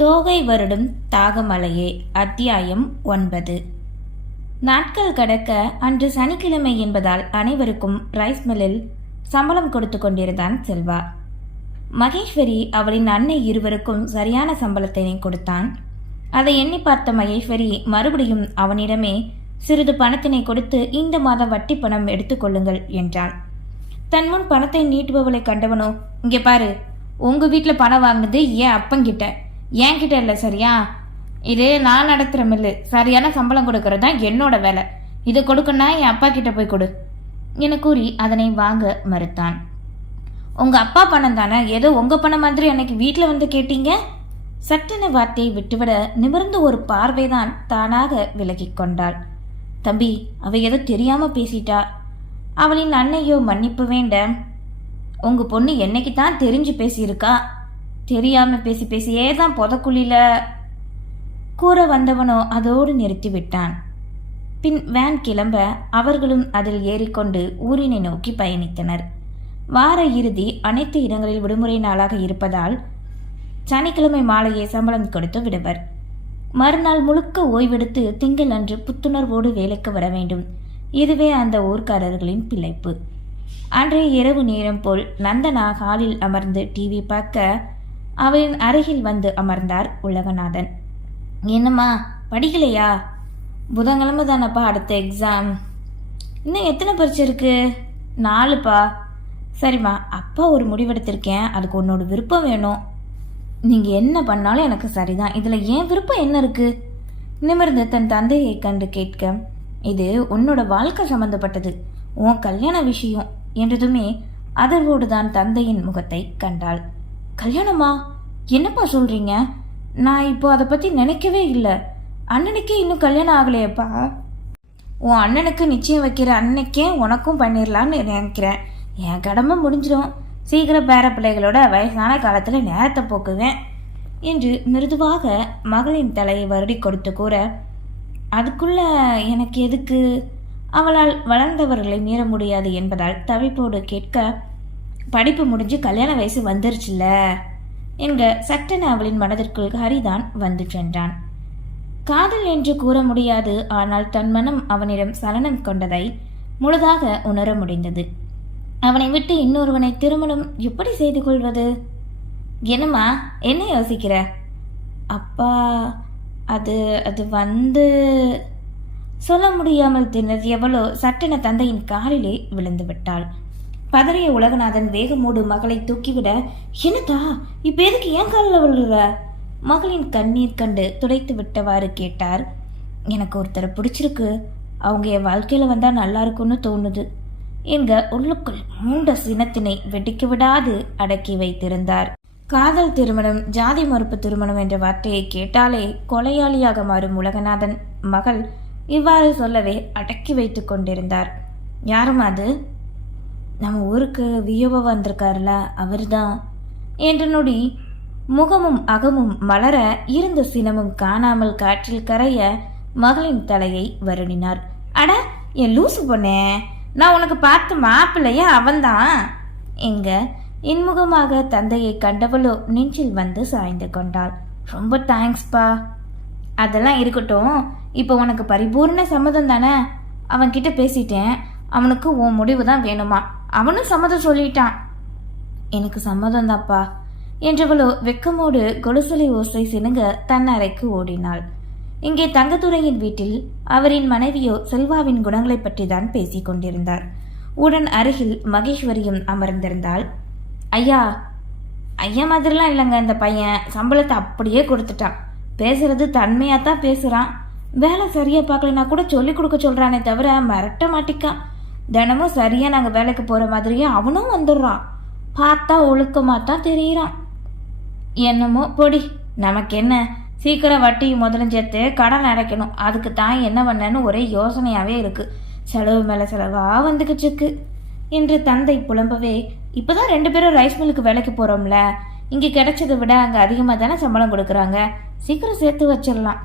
தோகை வருடும் தாகமலையே அத்தியாயம் ஒன்பது. நாட்கள் கடக்க அன்று சனிக்கிழமை என்பதால் அனைவருக்கும் ரைஸ் மில்லில் சம்பளம் கொடுத்து கொண்டிருந்தான் செல்வா. மகேஸ்வரி அவளின் அன்னை இருவருக்கும் சரியான சம்பளத்தினை கொடுத்தான். அதை எண்ணி பார்த்த மகேஸ்வரி மறுபடியும் அவனிடமே சிறிது பணத்தினை கொடுத்து இந்த மாதம் வட்டி பணம் எடுத்துக்கொள்ளுங்கள் என்றாள் தன் முன் பணத்தை நீட்டுபவளை கண்டவனோ இங்கே பாரு உங்க வீட்டில் பணம் வாங்கினது ஏன் அப்பங்கிட்ட? என்கிட்ட இல்லை சரியா? இது நான் நடத்துகிற மில்லு. சரியான சம்பளம் கொடுக்கறது தான் என்னோட வேலை. இதை கொடுக்கணும்னா என் அப்பா கிட்ட போய் கொடு. என கூறி அதனை வாங்க மறுத்தான். உங்கள் அப்பா பணம் தானே? ஏதோ உங்கள் பணம் மாதிரி அன்னைக்கு வீட்டில் வந்து கேட்டீங்க? சட்டென வார்த்தையை விட்டுவிட நிமிர்ந்த ஒரு பார்வைதான் தானாக விலகி கொண்டாள். தம்பி அவ ஏதோ தெரியாமல் பேசிட்டா? அவளின் அன்னையோ மன்னிப்பு வேண்ட? உங்கள் பொண்ணு என்னைக்கு தான் தெரிஞ்சு பேசியிருக்கா? தெரியாம பேசி பேசியே தான் புதக்குழியில் கூற வந்தவனோ அதோடு நிறுத்தி விட்டான். பின் வேன் கிளம்ப அவர்களும் அதில் ஏறிக்கொண்டு ஊரினை நோக்கி பயணித்தனர். வார இறுதி அனைத்து இடங்களில் விடுமுறை நாளாக இருப்பதால் சனிக்கிழமை மாலையே சம்பளம் கொடுத்து விடுவர். மறுநாள் முழுக்க ஓய்வெடுத்து திங்கள் அன்று புத்துணர்வோடு வேலைக்கு வர வேண்டும். இதுவே அந்த ஊர்க்காரர்களின் பிழைப்பு. அன்றைய இரவு நேரம் போல் நந்தனா ஹாலில் அமர்ந்து டிவி பார்க்க அவளின் அருகில் வந்து அமர்ந்தார் உலகநாதன். என்னம்மா படிக்கலையா? புதன்கிழமை தானப்பா அடுத்த எக்ஸாம் இன்னும் எத்தனை பரீட்சை இருக்கு? நாலுப்பா. சரிம்மா அப்பா ஒரு முடிவெடுத்திருக்கேன். அதுக்கு உன்னோட விருப்பம் வேணும். நீங்கள் என்ன பண்ணாலும் எனக்கு சரிதான். இதில் ஏன் விருப்பம் என்ன இருக்குது நிமிர்ந்து தன் தந்தையை கண்டு கேட்க இது உன்னோட வாழ்க்கை சம்பந்தப்பட்டது. உன் கல்யாண விஷயம் என்றதுமே அதர்வோடு தான் தந்தையின் முகத்தை கண்டாள். கல்யாணமா? என்னப்பா சொல்கிறீங்க நான் இப்போ அதை பற்றி நினைக்கவே இல்லை. அண்ணனுக்கே இன்னும் கல்யாணம் ஆகலையேப்பா. உன் அண்ணனுக்கு நிச்சயம் வைக்கிற அன்னைக்கே உனக்கும் பண்ணிடலான்னு நினைக்கிறேன். என் கடமை முடிஞ்சிடும் சீக்கிரம் பேர பிள்ளைகளோட வயசான காலத்தில் நேரத்தை போக்குவேன் என்று மிருதுவாக மகளின் தலையை வருடி கொடுத்து கூற அதுக்குள்ள எனக்கு எதுக்கு? அவளால் வளர்ந்தவர்களை மீற முடியாது என்பதால் தவிப்போடு கேட்க படிப்பு முடிஞ்சு கல்யாண வயசு வந்துருச்சுல்ல? என்க சட்டன அவளின் மனதிற்குள் ஹரிதான் வந்து சென்றான். காதல் என்று கூற முடியாது ஆனால் தன் மனம் அவனிடம் சலனம் கொண்டதை முழுதாக உணர முடிந்தது. அவனை விட்டு இன்னொருவனை திருமணம் எப்படி செய்து கொள்வது? என்னம்மா என்ன யோசிக்கிற? அப்பா அது அது வந்து சொல்ல முடியாமல் திணறியவளோ சட்டென தந்தையின் காலிலே விழுந்து விட்டாள். பதறிய உலகநாதன் வேகமோடு மகளை தூக்கிவிட என்னதா இப்ப எதுக்கு ஏன் காலில் விழுற? மகளின் கண்ணீர் கண்டு துடைத்து விட்டவாறு கேட்டார். எனக்கு ஒருத்தரை பிடிச்சிருக்கு. அவங்க என் வாழ்க்கையில் வந்தால் நல்லா இருக்கும்னு தோணுது. எங்க உள்ளுக்குள் மூண்ட சினத்தினை வெடிக்க விடாது அடக்கி வைத்திருந்தார். காதல் திருமணம் ஜாதி மறுப்பு திருமணம் என்ற வார்த்தையை கேட்டாலே கொலையாளியாக மாறும் உலகநாதன் மகள் இவ்வாறு சொல்லவே அடக்கி வைத்து கொண்டிருந்தார். யாரும் அது? நம்ம ஊருக்கு வியோபா வந்திருக்காருல அவர்தான். என்ற நொடி முகமும் அகமும் மலர இருந்த சினமும் காணாமல் காற்றில் கரைய மகளின் தலையை வருணினார். அட என் லூசு பொண்ணே நான் உனக்கு பார்த்த மாப்பிள்ளையா அவன்தான். எங்க இன்முகமாக தந்தையை கண்டவளோ நெஞ்சில் வந்து சாய்ந்து கொண்டாள். ரொம்ப தேங்க்ஸ்ப்பா அதெல்லாம் இருக்கட்டும். இப்போ உனக்கு பரிபூர்ண சம்மதம் தானே? அவன்கிட்ட பேசிட்டேன். அவனுக்கு உன் முடிவு தான் வேணுமா? அவனும் சம்மதம் சொல்லிட்டான். எனக்கு சம்மதம் தாப்பா என்றவளோ வெக்கமோடு கொலுசலை ஓசை சினுங்க தன் அறைக்கு ஓடினாள். இங்கே தங்கத்துறையின் வீட்டில் அவரின் மனைவியோ செல்வாவின் குணங்களை பற்றி தான் பேசிக் கொண்டிருந்தார். உடன் அருகில் மகேஸ்வரியும் அமர்ந்திருந்தாள். ஐயா ஐயா மாதிரிலாம் இல்லைங்க இந்த பையன். சம்பளத்தை அப்படியே கொடுத்துட்டான். பேசுறது தன்மையாக தான் பேசுகிறான் வேலை சரியாக பார்க்கலனா கூட சொல்லி கொடுக்க சொல்கிறானே தவிர மிரட்ட மாட்டிக்கான். தினமும் சரியாக நாங்கள் வேலைக்கு போகிற மாதிரியே அவனும் வந்துடுறான். பார்த்தா ஒழுக்கமாக தான் தெரியுறான். என்னமோ பொடி நமக்கு என்ன? சீக்கிரம் வட்டி முதலும் சேர்த்து கடன் அடைக்கணும். அதுக்கு தான் என்ன பண்ணேன்னு ஒரே யோசனையாகவே இருக்குது செலவு மேலே செலவாக வந்துக்கிச்சுக்கு என்று தந்தை புலம்பவே இப்போ தான் ரெண்டு பேரும் ரைஸ் மில்லுக்கு வேலைக்கு போகிறோம்ல இங்கே கிடைச்சதை விட அங்கே அதிகமாக தானே சம்பளம் கொடுக்குறாங்க. சீக்கிரம் சேர்த்து வச்சிடலாம்.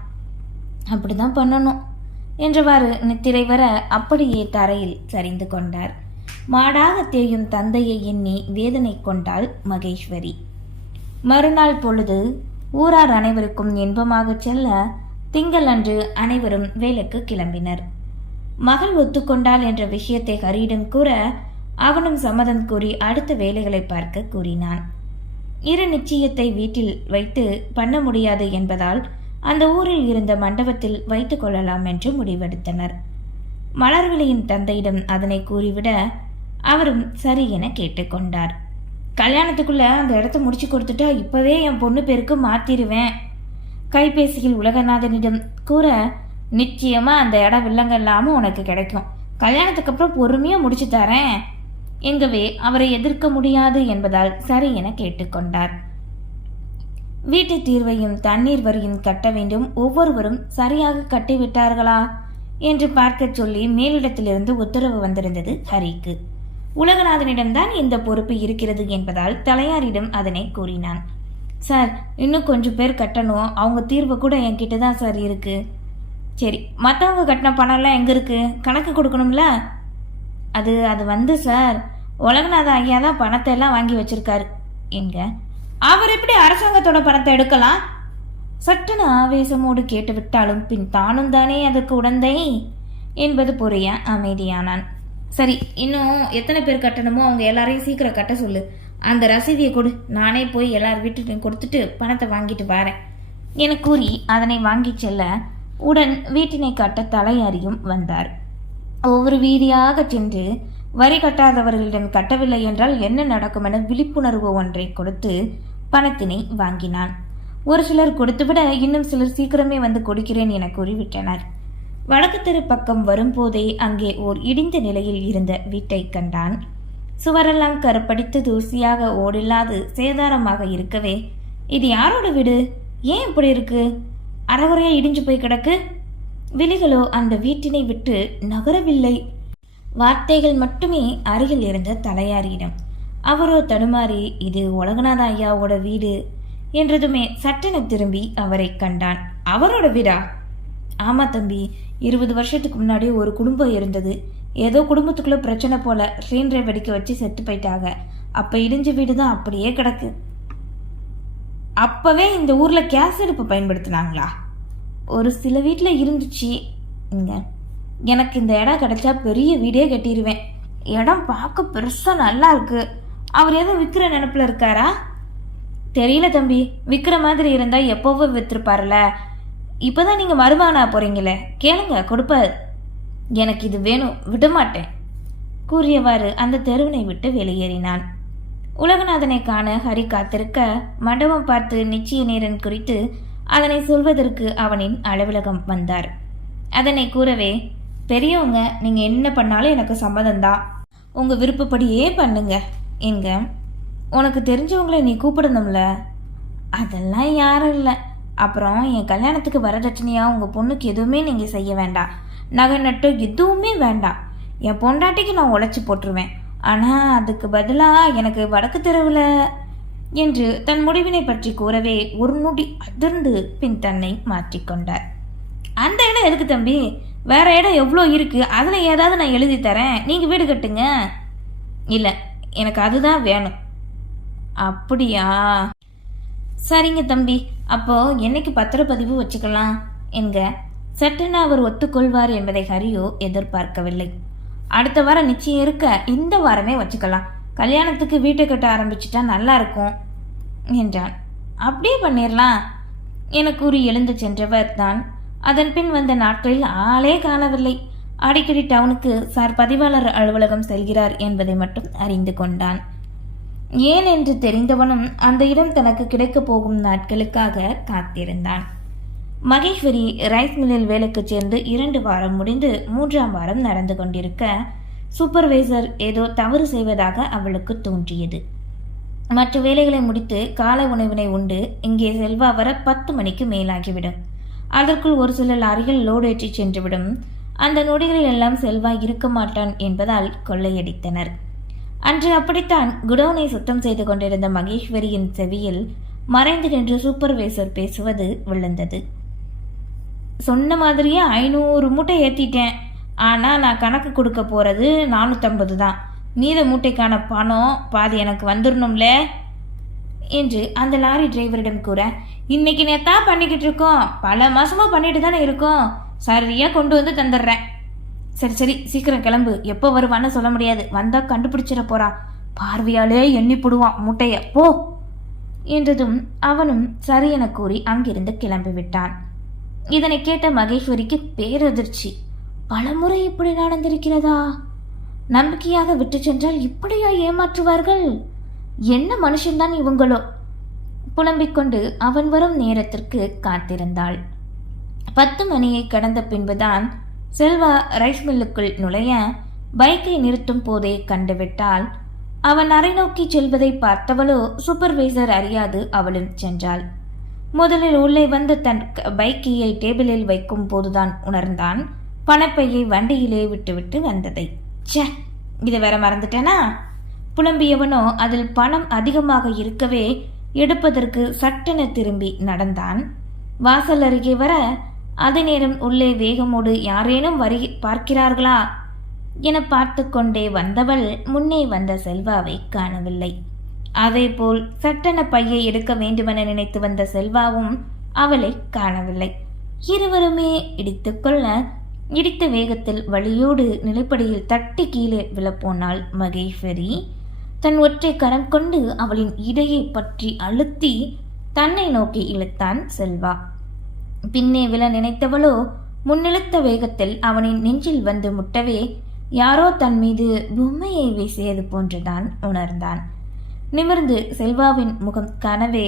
அப்படி தான் பண்ணணும். என்றவாறு நித்திரை வர அப்படியே தரையில் சரிந்து கொண்டார். மாடாக தேயும் தந்தையை எண்ணி வேதனை கொண்டாள் மகேஸ்வரி. மறுநாள் பொழுது ஊரார் அனைவருக்கும் இன்பமாகச் செல்ல திங்கள் அன்று அனைவரும் வேலைக்கு கிளம்பினர். மகள் ஒத்துக்கொண்டாள் என்ற விஷயத்தை ஹரியிடம் கூற அவனும் சம்மதம் கூறி அடுத்த வேலைகளை பார்க்க கூறினான். இரு நிச்சயத்தை வீட்டில் வைத்து பண்ண முடியாது என்பதால் அந்த ஊரில் இருந்த மண்டபத்தில் வைத்து கொள்ளலாம் என்று முடிவெடுத்தனர். மலர்விழியின் தந்தையிடம் அதனை கூறிவிட அவரும் சரி என கேட்டுக்கொண்டார் கல்யாணத்துக்குள்ள அந்த இடத்த முடிச்சு கொடுத்துட்டா இப்பவே என் பொண்ணு பேருக்கு மாத்திருவேன். கைபேசியில் உலகநாதனிடம் கூற நிச்சயமா அந்த இடம் வில்லங்க இல்லாமல் உனக்கு கிடைக்கும். கல்யாணத்துக்கு அப்புறம் பொறுமையா முடிச்சு தரேன். எங்கவே அவரை எதிர்க்க முடியாது என்பதால் சரி என கேட்டுக்கொண்டார் வீட்டு தீர்வையும் தண்ணீர் வரியும் கட்ட வேண்டும். ஒவ்வொருவரும் சரியாக கட்டிவிட்டார்களா? என்று பார்க்கச் சொல்லி மேலிடத்திலிருந்து உத்தரவு வந்திருந்தது ஹரிக்கு. உலகநாதனிடம்தான் இந்த பொறுப்பு இருக்கிறது என்பதால் தலையாரிடம் அதனை கூறினான். சார் இன்னும் கொஞ்சம் பேர் கட்டணும். அவங்க தீர்வு கூட என்கிட்ட தான் சார் இருக்கு. சரி மற்றவங்க கட்டின பணம்லாம் எங்கே இருக்கு? கணக்கு கொடுக்கணும்ல? அது அது வந்து சார் உலகநாத ஐயா தான் பணத்தை எல்லாம் வாங்கி வச்சிருக்காரு எங்க அவர் எப்படி அரசாங்கத்தோட பணத்தை எடுக்கலாம்? சட்டன ஆவேசமோடு கேட்டுவிட்டாலும் பின் தானும் தானே அதற்கு உடந்தை? என்பது புரிய அமைதியானான். சரி இன்னும் எத்தனை பேர் கட்டணுமோ அவங்க எல்லாரையும் சீக்கிரம் கட்ட சொல்லு. அந்த ரசீதியை கொடு. நானே போய் எல்லார் வீட்டுக்கும் கொடுத்துட்டு பணத்தை வாங்கிட்டு வரேன். என கூறி அதனை வாங்கி செல்ல உடன் வீட்டினை கட்ட தலையாரியும் வந்தார். ஒவ்வொரு வீதியாக சென்று வரி கட்டாதவர்களிடம் கட்டவில்லை என்றால் என்ன நடக்கும் என விழிப்புணர்வு ஒன்றை கொடுத்து பணத்தினை வாங்கினான். ஒரு சிலர் கொடுத்துவிட இன்னும் சிலர் சீக்கிரமே வந்து கொடுக்கிறேன் என கூறிவிட்டனர். வடக்கு தெரு பக்கம் வரும்போதே அங்கே ஓர் இடிந்த நிலையில் இருந்த வீட்டை கண்டான். சுவரெல்லாம் கருப்படித்து தூசியாக ஓடில்லாது சேதாரமாக இருக்கவே இது யாரோட வீடு? ஏன் இப்படி இருக்கு? அறகுறையா இடிஞ்சு போய் கிடக்கு? விழிகளோ அந்த வீட்டினை விட்டு நகரவில்லை. வார்த்தைகள் மட்டுமே அருகில் இருந்த தலையாரியிடம். அவரோ தடுமாறி இது உலகநாத ஐயாவோட வீடு என்றதுமே சட்டென திரும்பி அவரை கண்டான். அவரோட வீடா? ஆமா தம்பி இருபது வருஷத்துக்கு முன்னாடி ஒரு குடும்பம் இருந்தது. ஏதோ குடும்பத்துக்குள்ள பிரச்சனை போல சிலிண்டரை வெடிக்க வச்சு செத்து போயிட்டாங்க. அப்ப இடிஞ்ச வீடு தான் அப்படியே கிடக்கு. அப்பவே இந்த ஊர்ல கேஸ் அடுப்பு பயன்படுத்தினாங்களா? ஒரு சில வீட்டில் இருந்துச்சு. இங்கே. எனக்கு இந்த இடம் கிடைச்சா பெரிய வீடே கட்டிடுவேன் இடம் பார்க்க பெருசாக நல்லா இருக்கு. அவர் எதுவும் விற்கிற நினப்பில் இருக்காரா? தெரியல தம்பி. விற்கிற மாதிரி இருந்தால் எப்போவோ விற்றுருப்பார்ல இப்போதான் நீங்கள் மருமகனா போகிறீங்களே கேளுங்க கொடுப்பாரு. எனக்கு இது வேணும். விட மாட்டேன் கூறியவாறு அந்த தெருவினை விட்டு வெளியேறினான். உலகநாதனை காண ஹரி காத்திருக்க மண்டபம் பார்த்து நிச்சய நேரன் குறித்து அதனை சொல்வதற்கு அவனின் அலுவலகம் வந்தார். அதனை கூறவே பெரியவங்க நீங்க என்ன பண்ணாலும் எனக்கு சம்மதம்தான். உங்க விருப்பப்படியே பண்ணுங்க. எங்க? உனக்கு தெரிஞ்சவங்கள நீ கூப்பிடணும்ல? அதெல்லாம் யாரும் இல்லை. அப்புறம் என் கல்யாணத்துக்கு வரதட்சணையாக உங்கள் பொண்ணுக்கு எதுவுமே நீங்கள் செய்ய வேண்டாம். நகை நட்டு எதுவுமே வேண்டாம். என் பொண்டாட்டிக்கு நான் உழைச்சி போட்டுருவேன். ஆனால் அதுக்கு பதிலாக எனக்கு வடக்கு தெருவில் என்று தன் முடிவினை பற்றி கூறவே ஒரு நொடி அதிர்ந்து பின் தன்னை மாற்றிக்கொண்டார். அந்த இடம் எதுக்கு தம்பி? வேற இடம் எவ்வளோ இருக்கு? அதில் ஏதாவது நான் எழுதி தரேன். நீங்கள் வீடு கட்டுங்க. இல்லை எனக்கு அதுதான் வேணும். அப்படியா? சரிங்க தம்பி. அப்போ என்னைக்கு பத்திரப்பதிவு வச்சுக்கலாம்? என்க. சட்டென அவர் ஒத்துக்கொள்வார் என்பதை ஹரியோ எதிர்பார்க்கவில்லை. அடுத்த வாரம் நிச்சயம் இருக்க இந்த வாரமே வச்சுக்கலாம். கல்யாணத்துக்கு வீட்டை கட்ட ஆரம்பிச்சிட்டா நல்லா இருக்கும் என்றான். அப்படியே பண்ணிடலாம் என கூறி எழுந்து சென்றவர் தான் அதன் பின் வந்த நாட்களில் ஆளே காணவில்லை. அடிக்கடி டவுனுக்கு சார் பதிவாளர் அலுவலகம் செல்கிறார் என்பதை மட்டும் அறிந்து கொண்டான். ஏன் என்று தெரிந்தவனும் அந்த இடம் தனக்கு கிடைக்கப் போகும் நாட்களுக்காக காத்திருந்தான். மகேஸ்வரி ரைஸ் மில்லில் வேலைக்கு சேர்ந்து இரண்டு வாரம் முடிந்து மூன்றாம் வாரம் நடந்து கொண்டிருக்க சூப்பர்வைசர் ஏதோ தவறு செய்வதாக அவளுக்கு தோன்றியது. மற்ற வேலைகளை முடித்து காலை உணவினை உண்டு இங்கே செல்வா வர பத்து மணிக்கு மேலாகிவிடும். அதற்குள் ஒரு சில லாரிகள் லோடு ஏற்றி சென்றுவிடும். அந்த நொடிகளில் எல்லாம் செல்வாய் இருக்க மாட்டான் என்பதால் கொள்ளையடித்தனர். அன்று அப்படித்தான் குடோனை சுத்தம் செய்து கொண்டிருந்த மகேஸ்வரியின் செவியில் மறைந்து நின்று சூப்பர்வைசர் பேசுவது விழுந்தது. சொன்ன மாதிரியே ஐநூறு மூட்டை ஏற்றிட்டேன் ஆனால் நான் கணக்கு கொடுக்க போகிறது நானூற்றம்பது தான். மீத மூட்டைக்கான பணம் பாதி எனக்கு வந்துடணும்ல என்று அந்த லாரி டிரைவரிடம் கூற இன்னைக்கு நேத்தா பண்ணிக்கிட்டு இருக்கோம். பல மாசமா பண்ணிட்டு தானே இருக்கோம். சரியா கொண்டு வந்து தந்துடுறேன். சரி சரி. சீக்கிரம் கிளம்பு. எப்போ வருவான்னு சொல்ல முடியாது. வந்தா கண்டுபிடிச்சிட போறான் பார்வையாலே எண்ணி போடுவான். முட்டைய. போ. என்றதும் அவனும் சரி என கூறி அங்கிருந்து கிளம்பி விட்டான். இதனை கேட்ட மகேஸ்வரிக்கு பேரதிர்ச்சி. பலமுறை இப்படி நடந்திருக்கிறதா? நம்பிக்கையாக விட்டு சென்றால் இப்படியா ஏமாற்றுவார்கள்? என்ன மனுஷன்தான் இவங்களோ? புலம்பிக் கொண்டு அவன் வரும் நேரத்திற்கு காத்திருந்தாள். பத்து மணியை கடந்த பின்புதான் செல்வா ரைஸ் மில்லுக்குள் நுழைய பைக்கை நிறுத்தும் போதே கண்டுவிட்டால் அவன் அரை நோக்கி செல்வதை பார்த்தவளோ சூப்பர்வைசர் அறியாது அவளும் சென்றாள். முதலில் உள்ளே வந்து தன் க- பைக்கையை டேபிளில் வைக்கும் போதுதான் உணர்ந்தான். பணப்பையை வண்டியிலே விட்டுவிட்டு வந்ததை. ச்சே இதை வேற மறந்துட்டேனா? புலம்பியவனோ அதில் பணம் அதிகமாக இருக்கவே எடுப்பதற்கு சட்டென திரும்பி நடந்தான். வாசல் அருகே வர அதே நேரம் உள்ளே வேகமோடு யாரேனும் வரி பார்க்கிறார்களா? என பார்த்து கொண்டே வந்தவள் முன்னே வந்த செல்வாவை காணவில்லை. அதேபோல் சட்டென பையை எடுக்க வேண்டுமென நினைத்து வந்த செல்வாவும் அவளை காணவில்லை. இருவருமே இடித்துக்கொள்ள இடித்த வேகத்தில் வழியோடு நிலைப்படியில் தட்டி கீழே விழப்போனாள் மகேஸ்வரி. தன் ஒற்றை கரம் கொண்டு அவளின் இடையை பற்றி அழுத்தி தன்னை நோக்கி இழுத்தான் செல்வா. பின்னே விழ நினைத்தவளோ முன்னிழுத்த வேகத்தில் அவனின் நெஞ்சில் வந்து முட்டவே யாரோ தன் மீது பொம்மையை வீசியது போன்றுதான் உணர்ந்தான். நிமிர்ந்து செல்வாவின் முகம் காணவே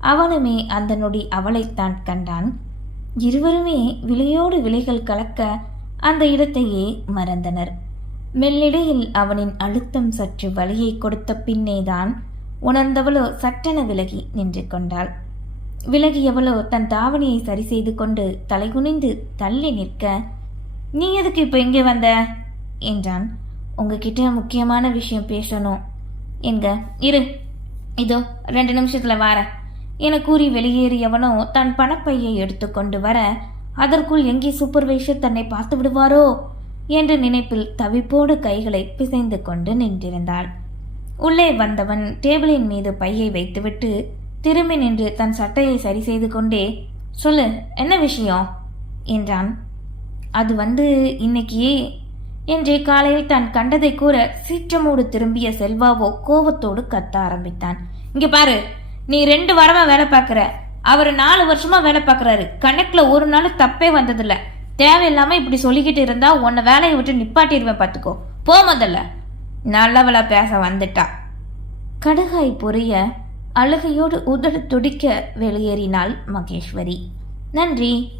அவனுமே அந்த நொடி அவளைத்தான் கண்டான். இருவருமே விலையோடு விலைகள் கலக்க அந்த இடத்தையே மறந்தனர். மெல்லிடையில் அவனின் அழுத்தம் சற்று வலியை கொடுத்த பின்னேதான் உணர்ந்தவளோ சட்டென விலகி நின்று கொண்டாள். விலகியவளோ தன் தாவணியை சரி செய்து கொண்டு தலைகுனிந்து தள்ளி நிற்க நீ எதுக்கு இப்போ இங்கே வந்த? என்றான். உங்ககிட்ட முக்கியமான விஷயம் பேசணும். எங்க? இரு. இதோ ரெண்டு நிமிஷத்தில் வார. என கூறி வெளியேறியவனோ தன் பணப்பையை எடுத்துக்கொண்டு வர அதற்குள் எங்கே சூப்பர்வைசர் தன்னை பார்த்து விடுவாரோ? என்ற நினைப்பில் தவிப்போடு கைகளை பிசைந்து கொண்டு நின்றிருந்தாள். உள்ளே வந்தவன் டேபிளின் மீது பையை வைத்துவிட்டு திரும்பி நின்று தன் சட்டையை சரி செய்து கொண்டே சொல்லு என்ன விஷயம்? என்றான். அது வந்து இன்னைக்கு என்று காலையில் தான் கண்டதை கூற சீற்றமோடு திரும்பிய செல்வாவோ கோவத்தோடு கத்த ஆரம்பித்தான். இங்க பாரு நீ ரெண்டு வாரமா வேலை பார்க்குற. அவர் நாலு வருஷமா வேலை பார்க்குறாரு. கணக்கில் ஒரு நாள் தப்பே வந்ததில்ல. தேவையில்லாமல் இப்படி சொல்லிக்கிட்டு இருந்தா உன்னை வேலையை விட்டு நிப்பாட்டிடுவேன் பார்த்துக்கோ போ முதல்ல. நல்லவளா பேச வந்துட்டா. கடுகாய் பொரிய அழுகையோடு உதடு துடிக்க வெளியேறினாள் மகேஸ்வரி. நன்றி.